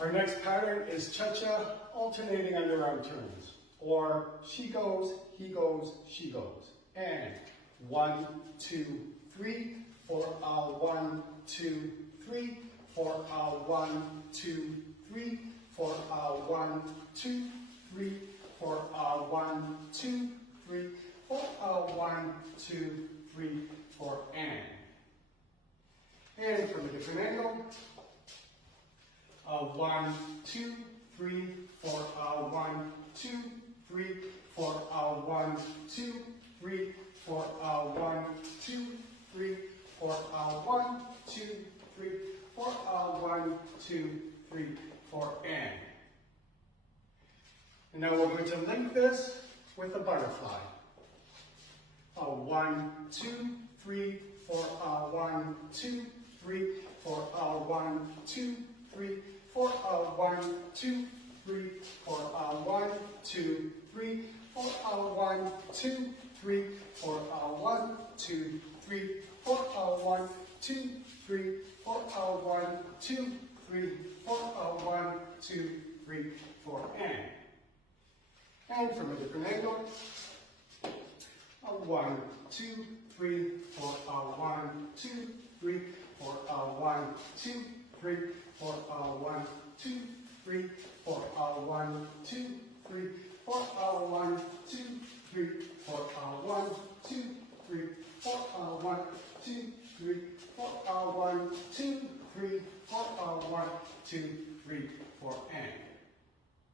Our next pattern is cha-cha alternating underarm turns, or she goes, he goes, she goes. And 1, 2, 3 for 1, 2, 3 for 1, 2, 3 for 1, 2, 3 for 1, 2, 3 for 1, 2, 3 for and. And from a different angle. 1, 2, 3 for 1, 2, 3 for 1, 2, 3 for 1, 2, 3 for 1, 2, 3 for 1, 2, 3 for and. And now we're going to link this with a butterfly. 1, 2, 3 for 1, 2, 3 for 1, 2, 3 for 1, 2, 3 for 1, 2, 3 for 1, 2, 3 for 1, 2, 3 for 1, 2, 3 for 1, 2, 3 for 1, 2, 3 for and. And from a different angle. 1, 2, 3 for 1, 2, 3 for 1, 2, 3 for 1, 2, 3 for 1, 2, 3 for 1, 2, 3 for 1, 2, 3 for 1, 2, 3 for 1, 2, 3 for 1, 2, 3 for and.